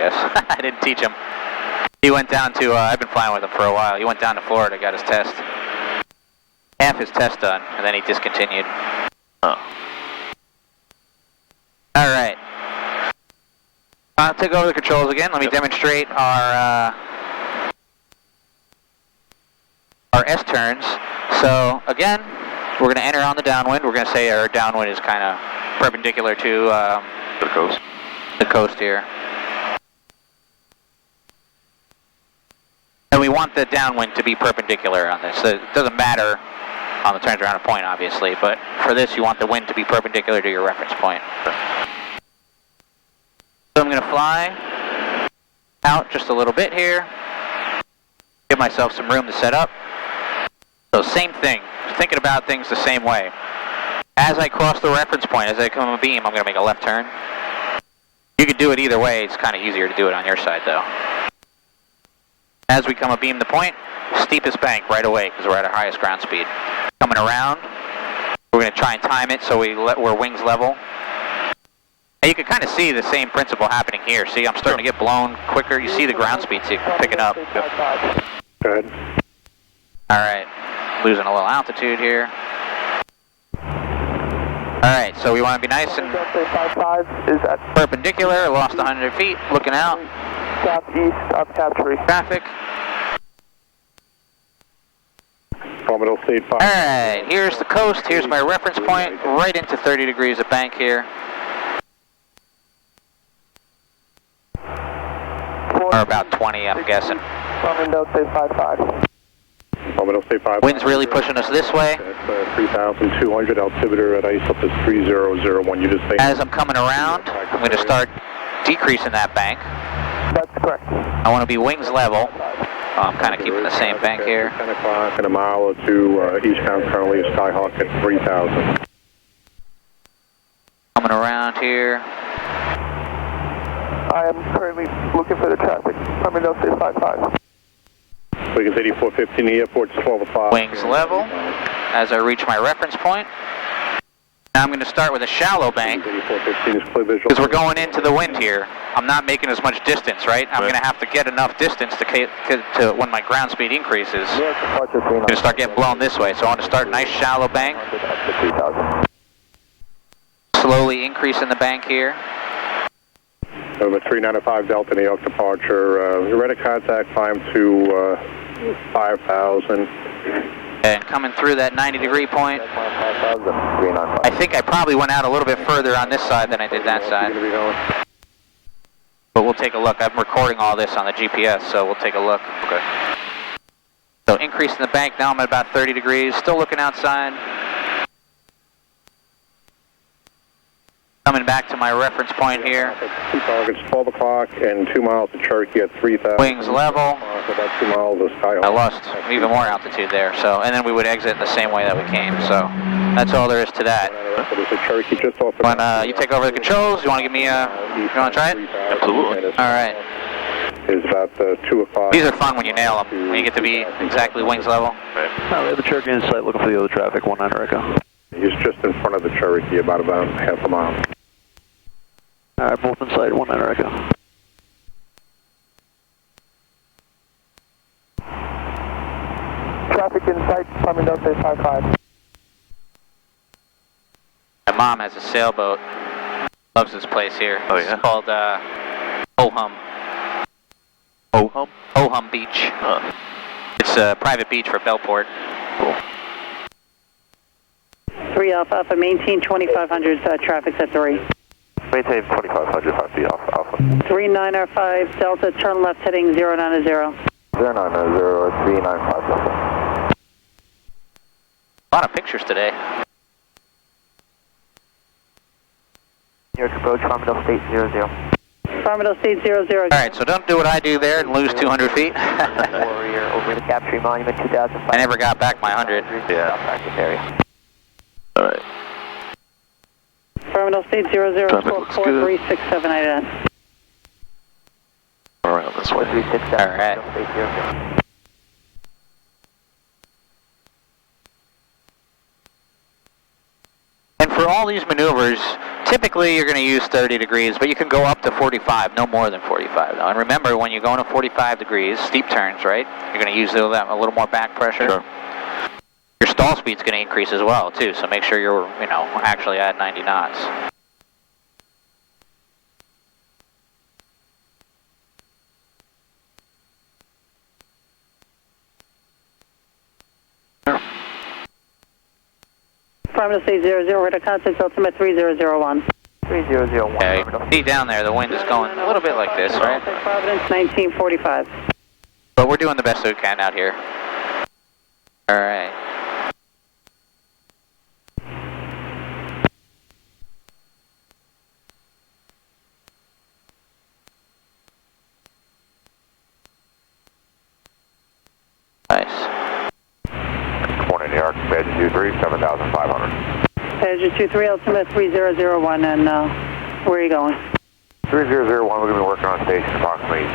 guess. I didn't teach him. He went down to, I've been flying with him for a while. He went down to Florida, got his test. Half his test done, and then he discontinued. Oh. All right. I'll take over the controls again. Let me demonstrate our S turns. So again, we're going to enter on the downwind. We're going to say our downwind is kind of perpendicular to The coast. the coast here. And we want the downwind to be perpendicular on this. So it doesn't matter on the turns around a point, obviously, but for this you want the wind to be perpendicular to your reference point. So I'm going to fly out just a little bit here, give myself some room to set up. So same thing, thinking about things the same way. As I cross the reference point, as I come on a beam, I'm going to make a left turn. You could do it either way, it's kind of easier to do it on your side though. As we come abeam the point, steepest bank right away because we're at our highest ground speed. Coming around, we're going to try and time it so we're wings level. And you can kind of see the same principle happening here. See, I'm starting to get blown quicker. You see the ground speed picking up. Good. All right, losing a little altitude here. All right, so we want to be nice and perpendicular. Lost 100 feet, looking out. Southeast, up capture. Traffic. Terminal state 5. All right, here's the coast. Here's my reference point, right into 30 degrees of bank here. Or about 20, I'm guessing. Terminal state 5-5. Terminal state 5. Wind's really pushing us this way. That's 3,200 altimeter at ice up to 3001. You just say. As I'm coming around, I'm going to start decreasing that bank. That's correct. I want to be wings level. I'm kind of keeping the same bank here. 10 o'clock and a mile or two eastbound currently, a Skyhawk at 3,000. Coming around here. I am currently looking for the traffic. Terminal state 5-5. Wiggins 8415, the airport's 12 o'clock. Wings level as I reach my reference point. Now I'm going to start with a shallow bank because we're going into the wind here. I'm not making as much distance, right? I'm going to have to get enough distance to when my ground speed increases. I'm going to start getting blown this way. So I want to start a nice shallow bank. Slowly increasing the bank here. Over 395 Delta New York departure. You're ready to contact, climb to 5,000. And coming through that 90-degree point. I think I probably went out a little bit further on this side than I did that side. But we'll take a look. I'm recording all this on the GPS, so we'll take a look. Okay. So increasing the bank, now I'm at about 30 degrees, still looking outside. Coming back to my reference point here. Two targets, 12 o'clock and 2 miles to Cherokee at 3,000. Wings level. About 2 miles to Skyhawk. I lost even more altitude there, so, and then we would exit the same way that we came, so that's all there is to that. Cherokee just off the You take over the controls? You want to give me you want to try it? Absolutely. All right. It's about 2 o'clock. These are fun when you nail them, when you get to be exactly wings level. We have a Cherokee in sight looking for the other traffic, 19 Echo. He's just in front of the Cherokee, about half a mile. All right, both in sight, 19 Echo. Traffic in sight, Terminal state 5-5. My mom has a sailboat. Loves this place here. Oh, yeah? It's called Ohum. Ohum? Ohum Beach. Huh. It's a private beach for Bellport. Cool. 3 Alpha, maintain 2500, traffic's at 3. Maintain 2,500, 5 feet off Alpha. 3905 Delta, turn left heading 090. 090, 395 Delta. A lot of pictures today. New York approach, Terminal state 00. Terminal state 00. All right, so don't do what I do there and lose 200 feet. Warrior over the Capture Monument 2005. I never got back my 100. Yeah. Practice area. All right. Terminal state 00, Traffic looks good. 436789. Around this way. 4367. All right. State 00. And for all these maneuvers, Typically, you're going to use 30 degrees, but you can go up to 45, no more than 45, though. And remember, when you're going to 45 degrees, steep turns, right? You're going to use a little more back pressure. Sure. Your stall speed's going to increase as well, too, so make sure you're, actually at 90 knots. Affirmative State 00, radar contact ultimate 3001. 3001. Okay, see down there, the wind is going a little bit like this, right? Providence 1945. But we're doing the best we can out here. All right. Nice. Good morning, New York. Badger 23, 7,500. Badger 23, ultimate 3001, and where are you going? 3001, we're going to be working on station approximately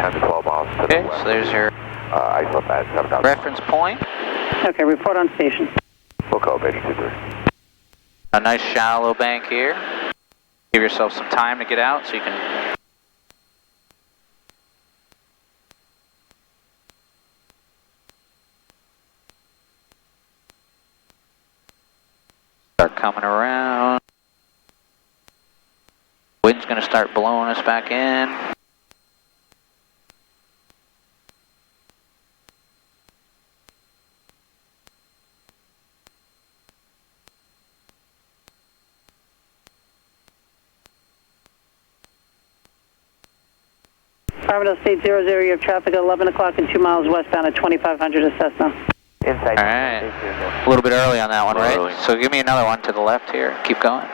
10 to 12 miles to Okay, the west. so there's your Isolate at 7,000. reference point. Okay, report on station. We'll call Badger 23. A nice shallow bank here. Give yourself some time to get out so you can... Start coming around. Wind's going to start blowing us back in. Affirmative State 00, you have traffic at 11 o'clock and 2 miles westbound at 2500 at Cessna. Inside. All right. A little bit early on that one, right? Early. So give me another one to the left here. Keep going.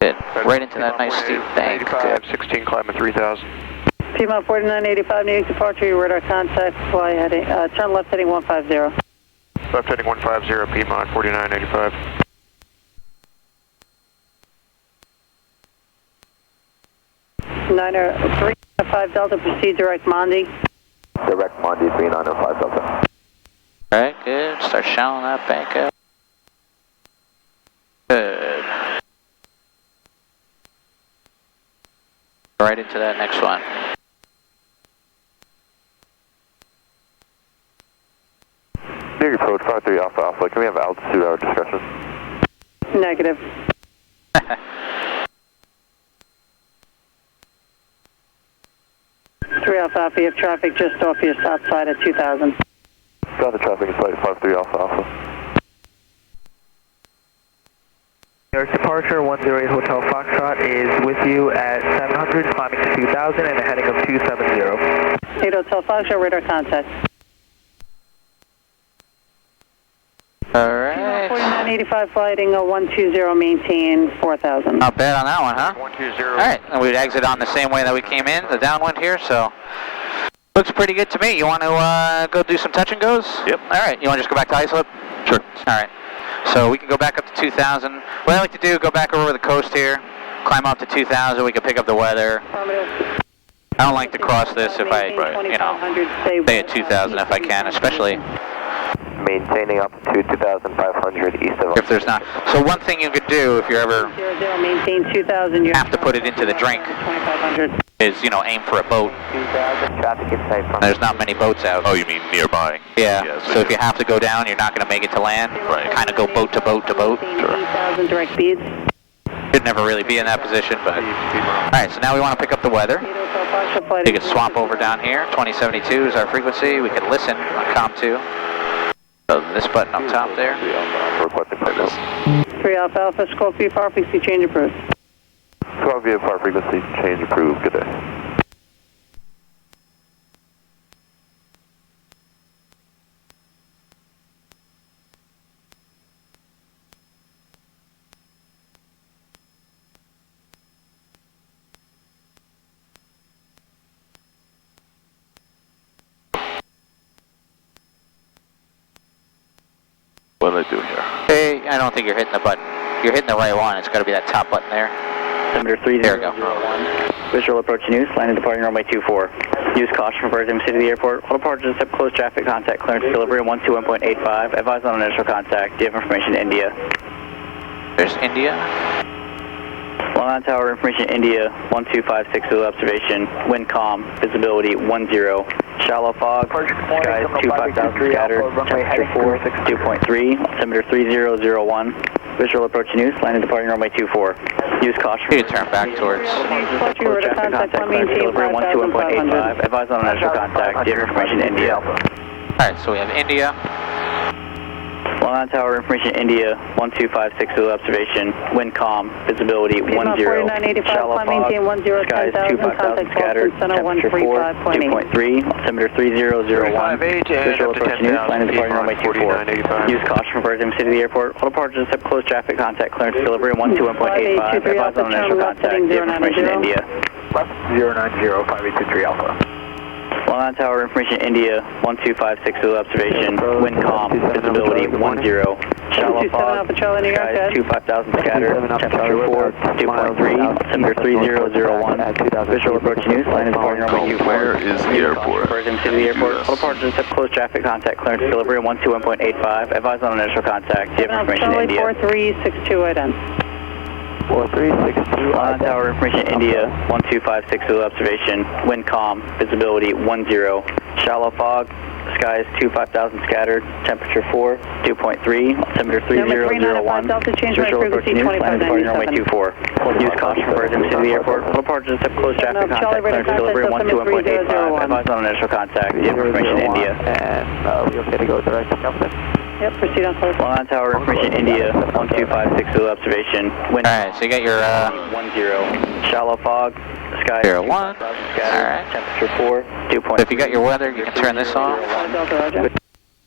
Good. Right into that nice steep bank. Good. 16, climbing 3000. Piedmont 4985, New York departure, your radar contact, fly heading, turn left heading 150. Left heading 150, Piedmont 4985. Niner 305 Delta, proceed direct Mondi. Direct Monday 3905 Delta. All right, good. Start shallowing that bank up. Good. Right into that next one. New York approach 53 Alpha Alpha. Can we have altitude at our discretion? Negative. 3 Alpha Alpha, you have traffic just off your south side at 2000. Got the traffic is flight 53 Alpha Alpha. New York departure 108 Hotel Foxtrot is with you at 700, climbing to 2000 and a heading of 270. 8 Hotel Foxtrot, radar contact. All right. 4985, flighting 120, maintain 4000. Not bad on that one, huh? 120. All right, and we'd exit on the same way that we came in, the downwind here, so looks pretty good to me. You want to go do some touch and goes? Yep. All right, you want to just go back to isolate? Sure. All right, so we can go back up to 2000. What I like to do, go back over the coast here, climb up to 2000, we can pick up the weather. Affirmative. I don't like to cross this if I, stay at 2000 if I can, especially Maintaining altitude 2,500 east of... if there's not. So one thing you could do if you're ever 00, maintain 2000. You have to put it into the drink 2500. is, aim for a boat. 2000, traffic inside from... There's not many boats out. Oh, you mean nearby? Yeah, Yeah, so if you have to go down, you're not going to make it to land. Right. Kind of go boat to boat to boat. 8000 direct speeds. Should never really be in that position, but... Alright, so now we want to pick up the weather. 8 Hotel Foxtrot, flight We could swap over down here. 2072 is our frequency. We could listen on COM2. So this button up top there. Requesting flight 3 Alpha Alpha, scope VFR, frequency change approved. 12 VFR frequency change approved. Good day. What do I do here? Hey, I don't think you're hitting the button. You're hitting the right one. It's got to be that top button there. Number 3001. There we go. Visual approaching use, landing departing runway 24. Use caution for proximity to the airport. All departures accept close traffic contact clearance delivery 121.85. Advise on initial contact. Do you have information to India? There's India. Long Island Tower, information India 1256 observation. Wind calm, visibility 10. Shallow fog, skies 25,000 scattered, temperature 4, 2.3, altimeter 3001. Visual approaching use, landing departing runway 24. Use caution. You turn back towards. Close traffic contact clearance delivery 121.85. Advise on initial contact. Do you have information to India? Alright, so we have India. Long Island Tower, information India 1256 observation. Wind calm, visibility 10. Shallow fog, skies 25,000 scattered, temperature 4, 2.3, altimeter 3001. Visual approaching use, landing departing runway 24. Use caution for proximity to the airport. All departures accept close traffic contact clearance delivery 121.85. Advise on initial contact. Do you have information to India? Left 090, 5823 Alpha. Long Island Tower, information India 1256 observation. Wind calm, visibility 10. Shallow fog, skies 25,000 scattered, temperature 4, 2.3, altimeter 3001. Visual approaching use, landing departing runway 24. Where is the airport? Proximity to the airport. All departures accept close traffic contact clearance delivery 121.85. Advise on initial contact. Do you have information to India? 4362 ident. 4362. Long Island Tower, information India 1256 observation. Wind calm, visibility 10. Shallow fog, skies 25,000 scattered, temperature 4, 2.3, altimeter 3001. Visual approaching use, landing departing runway 24. Use caution for proximity to the airport. All departures accept close traffic contact clearance delivery 121.85. Advise on initial contact. Do you have information to India? And we okay to go direct to Compton? Yep, proceed on close. Long Island Tower, information India 1256 observation. Wind Alright, so you got your 10. Shallow fog, skies 01. 25,000 scattered, Alright. temperature 4, 2.3. So if you got your weather, you can turn this off. Delta, roger.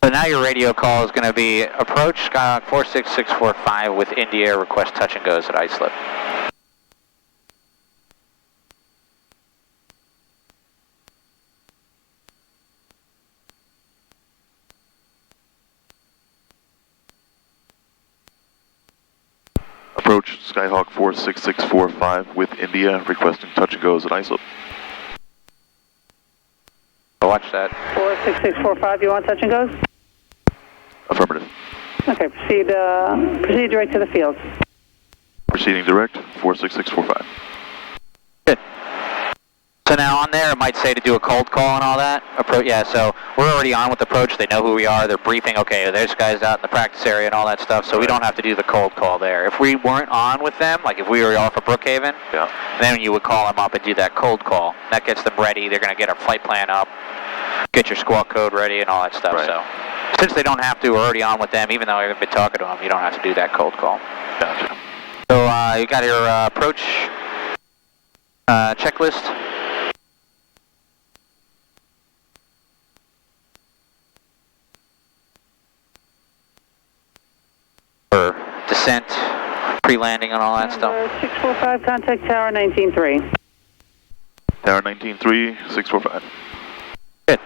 So now your radio call is going to be approach Skyhawk 46645 with India, request touch and goes at Islip. Approach Skyhawk 46645 with India, requesting touch and goes at Islip. Watch that. 46645, you want touch and goes? Affirmative. Okay, proceed direct to the field. Proceeding direct, 46645. Good. So now on there, it might say to do a cold call and all that. Yeah, so we're already on with approach. They know who we are. They're briefing, okay, there's guys out in the practice area and all that stuff, so we don't have to do the cold call there. If we weren't on with them, like if we were off of Brookhaven, then you would call them up and do that cold call. That gets them ready. They're going to get our flight plan up, get your squawk code ready and all that stuff. Right. So since they don't have to, we're already on with them, even though I haven't been talking to them, you don't have to do that cold call. Gotcha. So you got your approach checklist. For descent, pre-landing and all that stuff. 645, contact tower 193. Tower 193, 645. Good.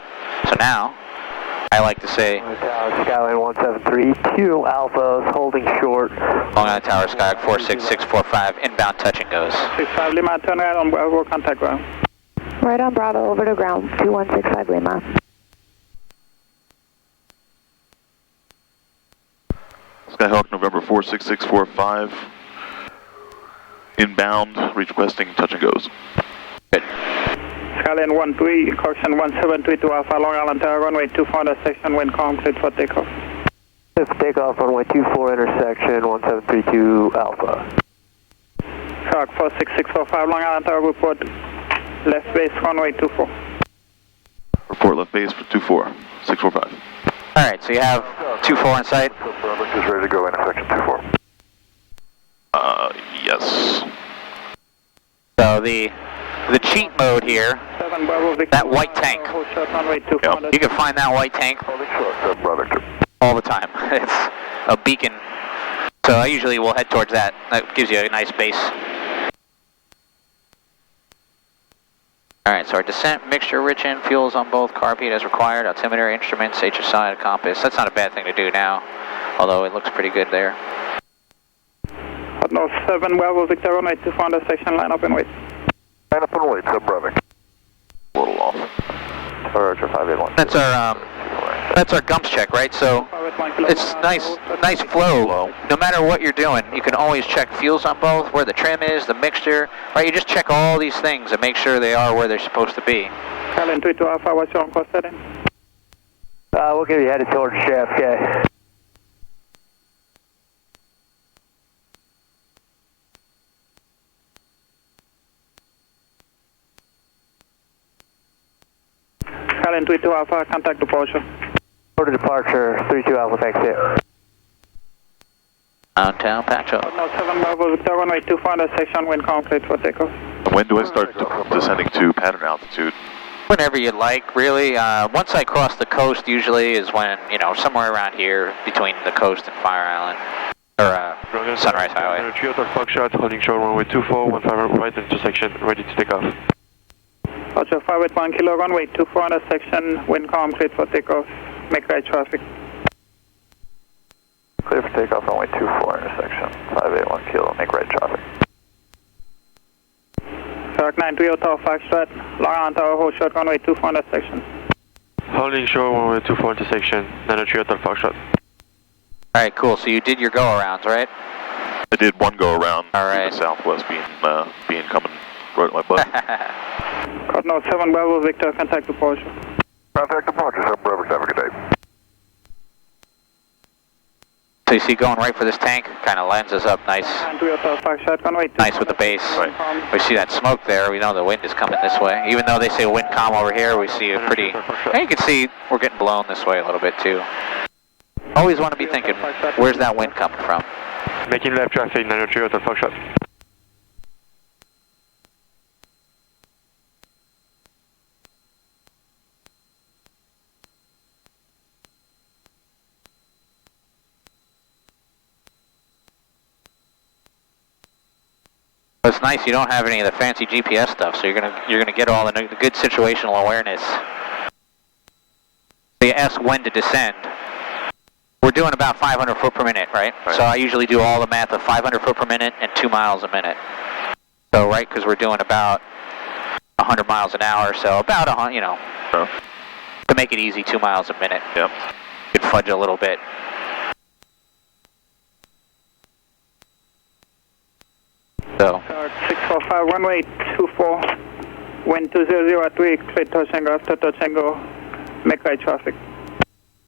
So now, I like to say, Skyline 173, 2 Alphas, holding short. Long Island Tower, Skyhawk 46645, inbound touch and goes. 65 Lima, turn right on Bravo, contact ground. Right on Bravo, over to ground, 2165 Lima. Skyhawk November 46645, inbound, requesting touch and goes. Good. Skyline 13, correction 172 Alpha, Long Island Tower, runway 24 intersection, wind calm, cleared for takeoff. Clear for takeoff, runway 24 intersection, 1732 Alpha. Skyhawk 46645, Long Island Tower, report left base, runway 24. Report left base for 24, 645. All right, so you have 24 in sight. Just ready to go, intersection 24. Yes. So the cheat mode here, that white tank. You can find that white tank all the time. It's a beacon. So I usually will head towards that. That gives you a nice base. Alright, so our descent mixture rich in, fuels on both, carb heat as required, altimeter, instruments, HSI, compass. That's not a bad thing to do now, although it looks pretty good there. North 7 Bravo Victor, runway 24 intersection, line up and wait. Line up and wait, sub-Brevik. A little off. Roger, 581. That's our gumps check, right? So it's nice flow. No matter what you're doing, you can always check fuels on both, where the trim is, the mixture, right? You just check all these things and make sure they are where they're supposed to be. Calin 22 Alpha, what's your on-course setting? We'll give you headed towards JFK. Calin 22 Alpha, contact departure. Order departure, 32 Alpha, thanks, yeah. Downtown patch up. No, 7 Bravo, Victor, runway 24 intersection, wind complete for takeoff. When do I start descending to pattern altitude? Whenever you like, really. Once I cross the coast, usually is when, you know, somewhere around here between the coast and Fire Island, or Sunrise Highway. Toyota Foxtrot, holding short runway 24, 15 right intersection, ready to take off. Roger, 581 kilo, runway 24 intersection, wind complete for takeoff. Make right traffic. Clear for takeoff, runway 24 intersection, 581 kilo, make right traffic. Shark 9 Toyota Foxtrot, long on tower, hold short, runway 24 intersection. Holding short runway 24 intersection, Toyota Foxtrot. Alright, cool. So you did your go-arounds, right? I did one go around. All right. The southwest being coming right at my butt. Cardinal 7 Bravo, Victor, contact departure. Contact departure, sub-Brevik, have a good day. So you see going right for this tank, kind of lines us up nice. Toyota Foxtrot, runway 24. Nice with the base. We see that smoke there, we know the wind is coming this way. Even though they say wind calm over here, we see a pretty... And you can see we're getting blown this way a little bit too. Always want to be thinking, where's that wind coming from? Making left traffic, Toyota Foxtrot. It's nice you don't have any of the fancy GPS stuff, so you're gonna get all the good situational awareness. So you ask when to descend. We're doing about 500 foot per minute, right? So I usually do all the math of 500 foot per minute and 2 miles a minute. So right, because we're doing about 100 miles an hour, so about 100, you know, to make it easy, 2 miles a minute. Yep. You could fudge a little bit. So. 645, runway 24, wind 200 at 3, clear touch and go, after touch and go, make right traffic.